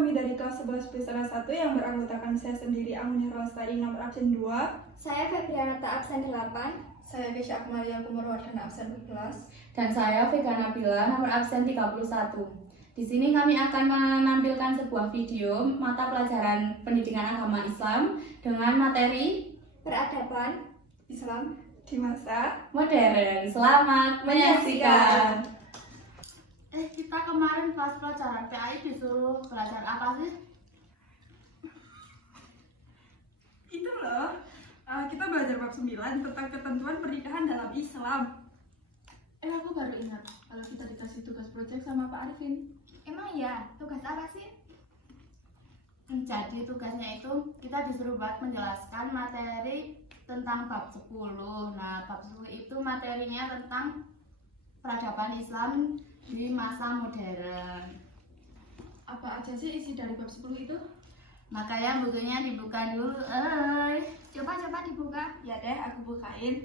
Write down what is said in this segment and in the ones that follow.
kami dari kelas 11 B salah 1 yang beranggotakan saya sendiri Anggun Lestari nomor absen 2. Saya Febrianata absen 8. Saya Kesha Akmalia Kumurwardana absen 14. Dan saya Vega Nabila nomor absen 31. Di sini kami akan menampilkan sebuah video mata pelajaran pendidikan agama Islam dengan materi Peradaban Islam di masa modern. Selamat menyaksikan. Kita kemarin pas pelajaran PAI disuruh belajar apa sih? itu loh. Kita belajar bab 9 tentang ketentuan pernikahan dalam Islam. Aku baru ingat kalau kita dikasih tugas proyek sama Pak Arifin. Emang iya, tugas apa sih? Jadi tugasnya itu kita disuruh buat menjelaskan materi tentang bab 10. Nah, bab 10 itu materinya tentang peradaban Islam di masa modern. Apa aja sih isi dari bab 10 itu? Makanya bukunya dibuka dulu. Coba dibuka. Ya deh, aku bukain.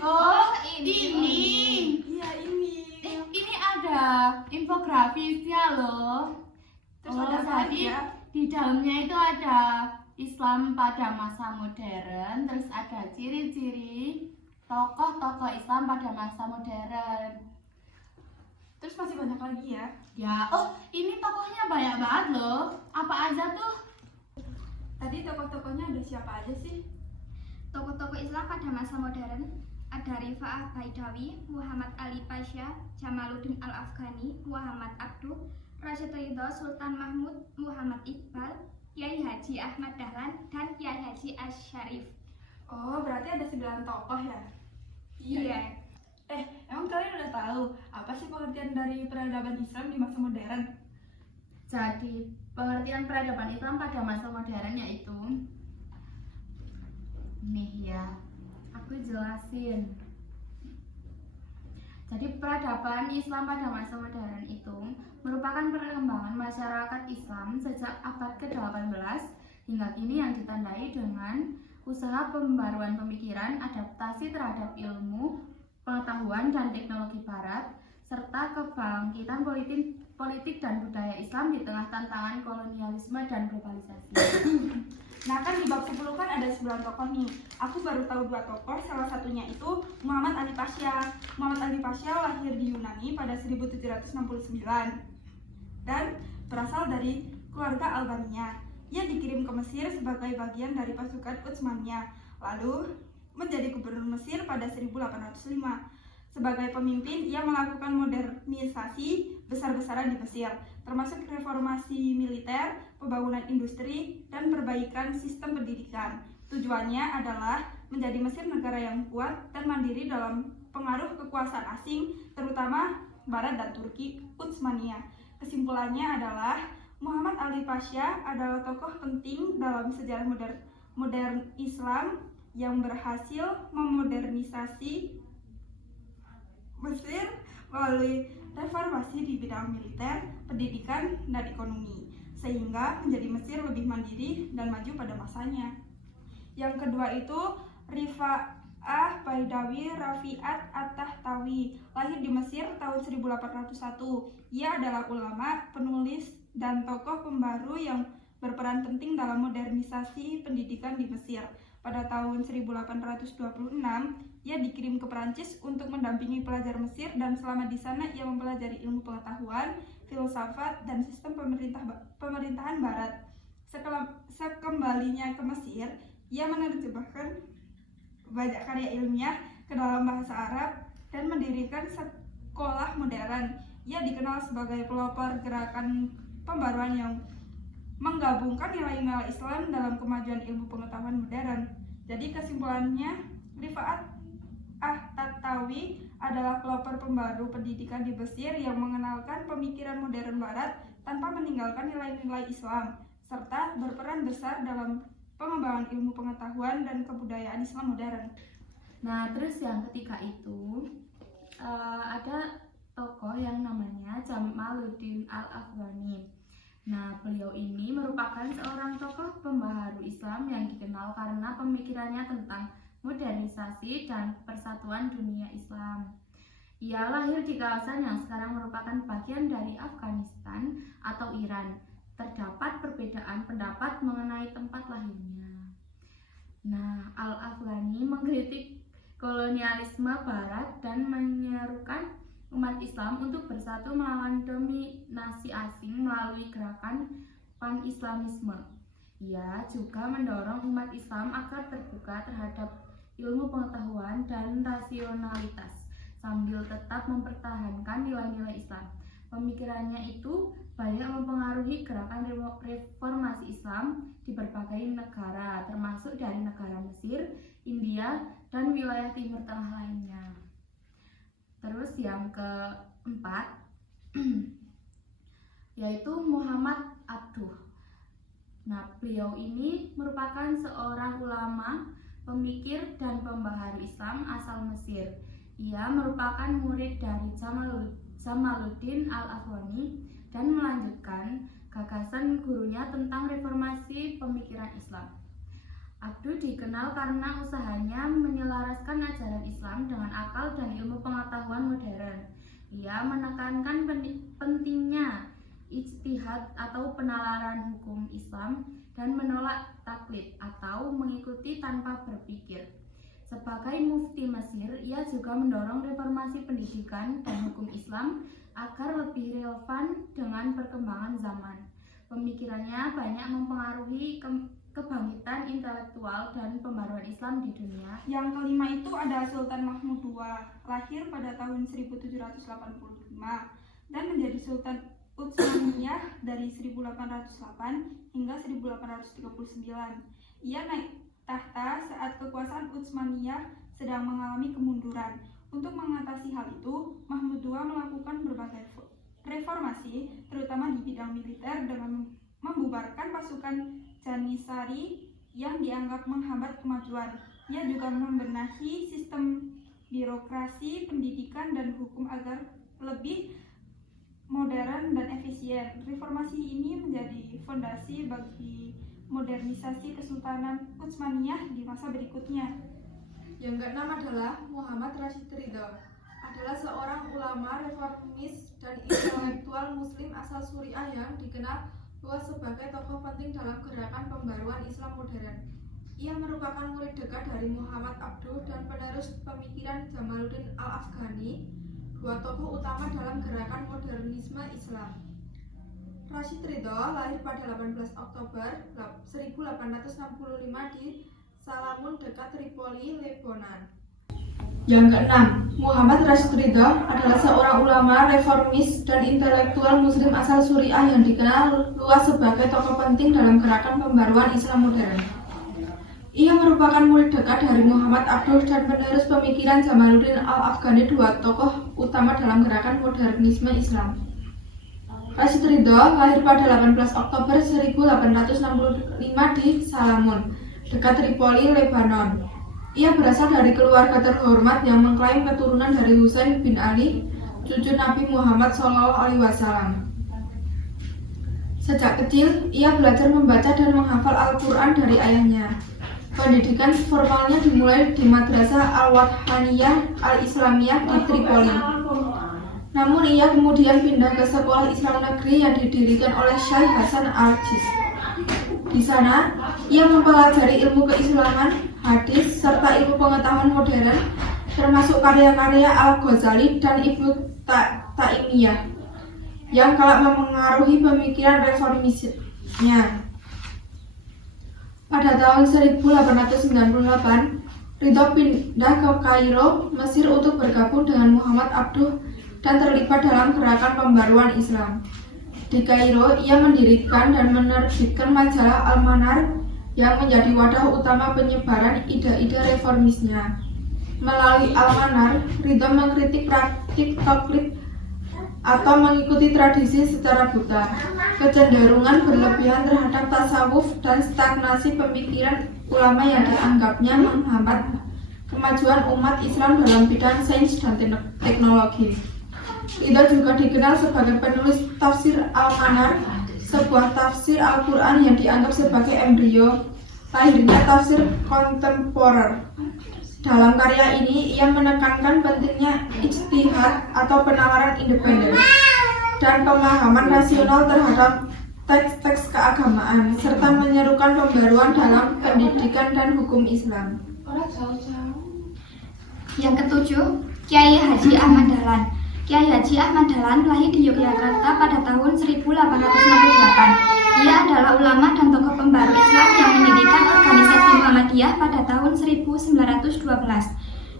Oh, ini. Iya, ini. Ini ada infografisnya loh. Terus ada apa jadi aja? di dalamnya itu ada Islam pada masa modern, terus ada ciri-ciri tokoh-tokoh Islam pada masa modern. Terus masih banyak lagi ya. Ya, ini tokohnya banyak banget loh. Apa aja tuh? Tadi tokoh-tokohnya ada siapa aja sih? Tokoh-tokoh Islam pada masa modern ada Rifa'ah Baidawi, Muhammad Ali Pasha, Jamaluddin Al-Afghani, Muhammad Abduh, Rasyid Ridho, Sultan Mahmud, Muhammad Iqbal, Kiai Haji Ahmad Dahlan, dan Kiai Haji Asy-Syarif. Oh, berarti ada 9 tokoh ya? Iya. Emang kalian udah tahu apa sih pengertian dari peradaban Islam di masa modern? Jadi, pengertian peradaban Islam pada masa modern yaitu nih ya, aku jelasin. Jadi peradaban Islam pada masa modern itu merupakan perkembangan masyarakat Islam sejak abad ke-18 hingga kini yang ditandai dengan usaha pembaruan pemikiran, adaptasi terhadap ilmu, pengetahuan dan teknologi barat, serta kebangkitan politik dan budaya Islam di tengah tantangan kolonialisme dan globalisasi. Nah, kan di bab 10 kan ada 9 tokoh nih. Aku baru tahu 2 tokoh, salah satunya itu Muhammad Ali Pasha. Muhammad Ali Pasha lahir di Yunani pada 1769 dan berasal dari keluarga Albania. Ia dikirim ke Mesir sebagai bagian dari pasukan Utsmaniyah, lalu menjadi gubernur Mesir pada 1805. Sebagai pemimpin, ia melakukan modernisasi besar-besaran di Mesir, termasuk reformasi militer, pembangunan industri, dan perbaikan sistem pendidikan. Tujuannya adalah menjadi Mesir negara yang kuat dan mandiri dalam pengaruh kekuasaan asing, terutama Barat dan Turki Utsmaniyah. Kesimpulannya adalah Muhammad Ali Pasha adalah tokoh penting dalam sejarah modern Islam yang berhasil memodernisasi Mesir melalui reformasi di bidang militer, pendidikan, dan ekonomi, sehingga menjadi Mesir lebih mandiri dan maju pada masanya. Yang kedua itu Rifa'ah Baidawi Rafi'at At-Tahtawi, lahir di Mesir tahun 1801. Ia adalah ulama, penulis, dan tokoh pembaru yang berperan penting dalam modernisasi pendidikan di Mesir. Pada tahun 1826, ia dikirim ke Perancis untuk mendampingi pelajar Mesir dan selama di sana ia mempelajari ilmu pengetahuan, filsafat, dan sistem pemerintahan Barat. Sekembalinya ke Mesir, ia menerjemahkan banyak karya ilmiah ke dalam bahasa Arab dan mendirikan sekolah modern. Ia dikenal sebagai pelopor gerakan pembaruan yang menggabungkan nilai-nilai Islam dalam kemajuan ilmu pengetahuan modern. Jadi kesimpulannya, Rifa'at At-Tahtawi adalah pelopor pembaru pendidikan di Mesir yang mengenalkan pemikiran modern Barat tanpa meninggalkan nilai-nilai Islam, serta berperan besar dalam pengembangan ilmu pengetahuan dan kebudayaan Islam modern. Nah, terus yang ketiga itu ada tokoh yang namanya Jamaluddin Al-Afghani. Nah, beliau ini merupakan seorang tokoh pembaharu Islam yang dikenal karena pemikirannya tentang modernisasi dan persatuan dunia Islam. Ia lahir di kawasan yang sekarang merupakan bagian dari Afghanistan atau Iran. Terdapat perbedaan pendapat mengenai tempat lahirnya. Nah, Al-Afghani mengkritik kolonialisme Barat dan menyerukan umat Islam untuk bersatu melawan dominasi asing melalui gerakan pan-Islamisme. Ia juga mendorong umat Islam agar terbuka terhadap ilmu pengetahuan dan rasionalitas, sambil tetap mempertahankan nilai-nilai Islam. Pemikirannya itu banyak mempengaruhi gerakan reformasi Islam di berbagai negara, termasuk dari negara Mesir, India, dan wilayah Timur Tengah lainnya. Terus yang keempat yaitu Muhammad Abduh. Nah, beliau ini merupakan seorang ulama, pemikir, dan pembaharu Islam asal Mesir. Ia merupakan murid dari Jamaluddin Al-Afghani dan melanjutkan gagasan gurunya tentang reformasi pemikiran Islam. Abduh dikenal karena usahanya menyelaraskan ajaran Islam dengan akal dan ilmu pengetahuan modern. Ia menekankan pentingnya ijtihad atau penalaran hukum Islam dan menolak taklid atau mengikuti tanpa berpikir. Sebagai mufti Mesir, ia juga mendorong reformasi pendidikan dan hukum Islam agar lebih relevan dengan perkembangan zaman. Pemikirannya banyak mempengaruhi kebangkitan intelektual dan pembaruan Islam di dunia. Yang kelima itu ada Sultan Mahmud II, lahir pada tahun 1785 dan menjadi Sultan Utsmaniyah dari 1808 hingga 1839. Ia naik tahta saat kekuasaan Utsmaniyah sedang mengalami kemunduran. Untuk mengatasi hal itu, Mahmud II melakukan berbagai reformasi, terutama di bidang militer dengan membubarkan pasukan Janissary yang dianggap menghambat kemajuan. Ia juga membenahi sistem birokrasi, pendidikan, dan hukum agar lebih modern dan efisien. Reformasi ini menjadi fondasi bagi modernisasi Kesultanan Utsmaniyah di masa berikutnya. Yang keenam adalah Muhammad Rashid Ridha. Adalah seorang ulama, reformis, dan intelektual muslim asal Suriah yang dikenal luas sebagai tokoh penting dalam gerakan pembaruan Islam modern. Ia merupakan murid dekat dari Muhammad Abduh dan penerus pemikiran Jamaluddin Al-Afghani, dua tokoh utama dalam gerakan modernisme Islam. Rashid Ridha lahir pada 18 Oktober 1865 di Salamun dekat Tripoli, Lebanon. Yang keenam, Muhammad Rashid Ridha adalah seorang ulama, reformis, dan intelektual muslim asal Suriah yang dikenal luas sebagai tokoh penting dalam gerakan pembaruan Islam modern. Ia merupakan murid dekat dari Muhammad Abduh dan penerus pemikiran Jamaluddin Al-Afghani, dua tokoh utama dalam gerakan modernisme Islam. Rashid Ridha lahir pada 18 Oktober 1865 di Salamun, dekat Tripoli, Lebanon. Ia berasal dari keluarga terhormat yang mengklaim keturunan dari Husain bin Ali, cucu Nabi Muhammad SAW. Sejak kecil, ia belajar membaca dan menghafal Al-Quran dari ayahnya. Pendidikan formalnya dimulai di Madrasah Al-Wadhaniyah Al-Islamiyah di Tripoli. Namun ia kemudian pindah ke sekolah Islam negeri yang didirikan oleh Syekh Hasan Al-Jiz. Di sana, ia mempelajari ilmu keislaman, hadis, serta ilmu pengetahuan modern, termasuk karya-karya Al-Ghazali dan Ibnu Taimiyah, yang kelak mempengaruhi pemikiran reformisnya. Pada tahun 1898, Ridho pindah ke Kairo, Mesir untuk bergabung dengan Muhammad Abduh dan terlibat dalam gerakan pembaruan Islam. Di Kairo, ia mendirikan dan menerbitkan majalah Al-Manar yang menjadi wadah utama penyebaran ide-ide reformisnya. Melalui Al-Manar, Ridho mengkritik praktik taklid atau mengikuti tradisi secara buta, kecenderungan berlebihan terhadap tasawuf, dan stagnasi pemikiran ulama yang dianggapnya menghambat kemajuan umat Islam dalam bidang sains dan teknologi. Ridho juga dikenal sebagai penulis tafsir Al-Manar, sebuah tafsir Al-Quran yang dianggap sebagai embrio lahirnya tafsir kontemporer. Dalam karya ini, ia menekankan pentingnya ijtihad atau penawaran independen dan pemahaman rasional terhadap teks-teks keagamaan, serta menyerukan pembaruan dalam pendidikan dan hukum Islam. Yang ketujuh, Kiai Haji Ahmad Dahlan. Kiai Haji Ahmad Dahlan lahir di Yogyakarta pada tahun 1868. Ia adalah ulama dan tokoh pembaru Islam yang mendirikan organisasi Muhammadiyah pada tahun 1912.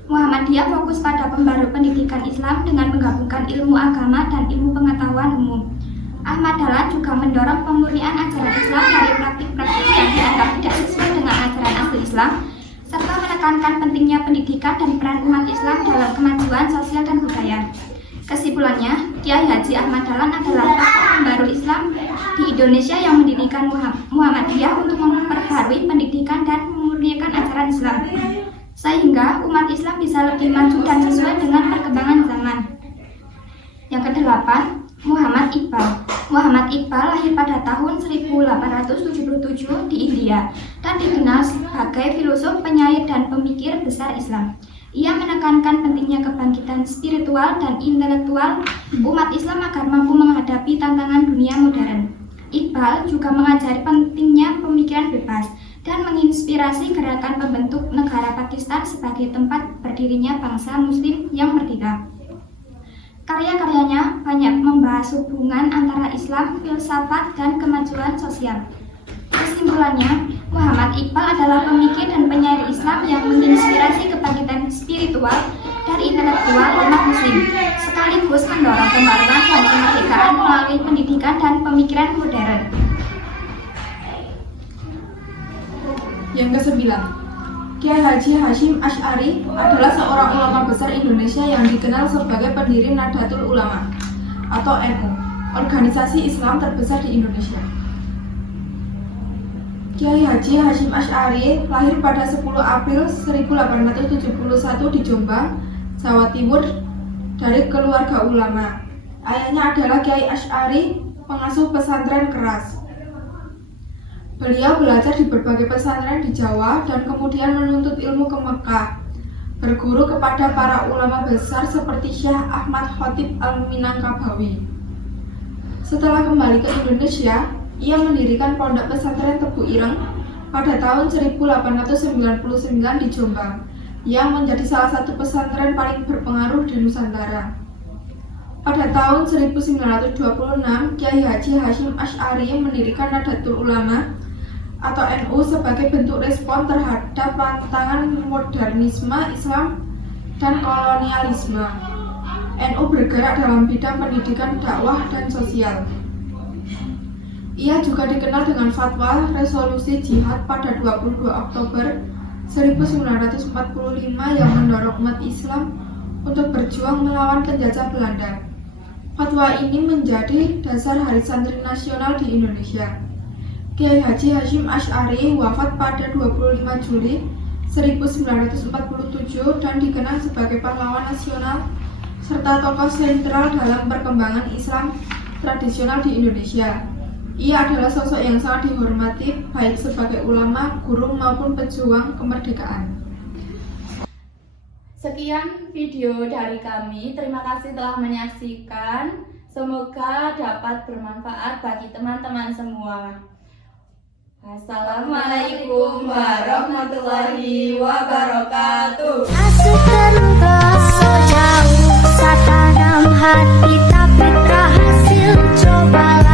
Muhammadiyah fokus pada pembaru pendidikan Islam dengan menggabungkan ilmu agama dan ilmu pengetahuan umum. Ahmad Dahlan juga mendorong pemurnian ajaran Islam dari praktik-praktik yang dianggap tidak sesuai dengan ajaran asli Islam, serta menekankan pentingnya pendidikan dan peran umat Islam dalam kemajuan sosial dan budaya. Kesimpulannya, Kiai Haji Ahmad Dahlan adalah tokoh pembaru Islam di Indonesia yang mendirikan Muhammadiyah untuk memperbarui pendidikan dan memurnikan ajaran Islam, sehingga umat Islam bisa lebih maju dan sesuai dengan perkembangan zaman. Yang kedelapan, Muhammad Iqbal. Muhammad Iqbal lahir pada tahun 1877 di India dan dikenal sebagai filosof, penyair, dan pemikir besar Islam. Ia menekankan pentingnya kebangkitan spiritual dan intelektual umat Islam agar mampu menghadapi tantangan dunia modern. Iqbal juga mengajari pentingnya pemikiran bebas dan menginspirasi gerakan pembentuk negara Pakistan sebagai tempat berdirinya bangsa Muslim yang merdeka. Karya-karyanya banyak membahas hubungan antara Islam, filsafat, dan kemajuan sosial. Kesimpulannya, Muhammad Iqbal adalah pemikir dan penyair Islam yang menginspirasi kebangkitan spiritual dan intelektual umat Muslim, sekaligus mendorong pembaruan dan kemerdekaan melalui pendidikan dan pemikiran modern. Yang kesembilan, Kiai Haji Hasyim Asy'ari adalah seorang ulama besar Indonesia yang dikenal sebagai pendiri Nahdlatul Ulama atau NU, organisasi Islam terbesar di Indonesia. Kiai Haji Hasyim Asy'ari lahir pada 10 April 1871 di Jombang, Jawa Timur, dari keluarga ulama. Ayahnya adalah Kiai Asy'ari, pengasuh pesantren Keras. Beliau belajar di berbagai pesantren di Jawa dan kemudian menuntut ilmu ke Mekah, berguru kepada para ulama besar seperti Syekh Ahmad Khatib Al-Minangkabawi. Setelah kembali ke Indonesia, ia mendirikan pondok pesantren Tebu Ireng pada tahun 1899 di Jombang, yang menjadi salah satu pesantren paling berpengaruh di Nusantara. Pada tahun 1926, Kiai Haji Hasyim Asy'ari mendirikan Nahdlatul Ulama atau NU sebagai bentuk respon terhadap tantangan modernisme Islam dan kolonialisme. NU bergerak dalam bidang pendidikan, dakwah, dan sosial. Ia juga dikenal dengan fatwa resolusi jihad pada 22 Oktober 1945 yang mendorong umat Islam untuk berjuang melawan penjajah Belanda. Fatwa ini menjadi dasar Hari Santri Nasional di Indonesia. Kiai Haji Hasyim Asy'ari wafat pada 25 Juli 1947 dan dikenal sebagai pahlawan nasional serta tokoh sentral dalam perkembangan Islam tradisional di Indonesia. Ia adalah sosok yang sangat dihormati baik sebagai ulama, guru maupun pejuang kemerdekaan. Sekian video dari kami. Terima kasih telah menyaksikan. Semoga dapat bermanfaat bagi teman-teman semua. Assalamualaikum warahmatullahi wabarakatuh. Asik terus jauh, satanam hati tapi berhasil coba.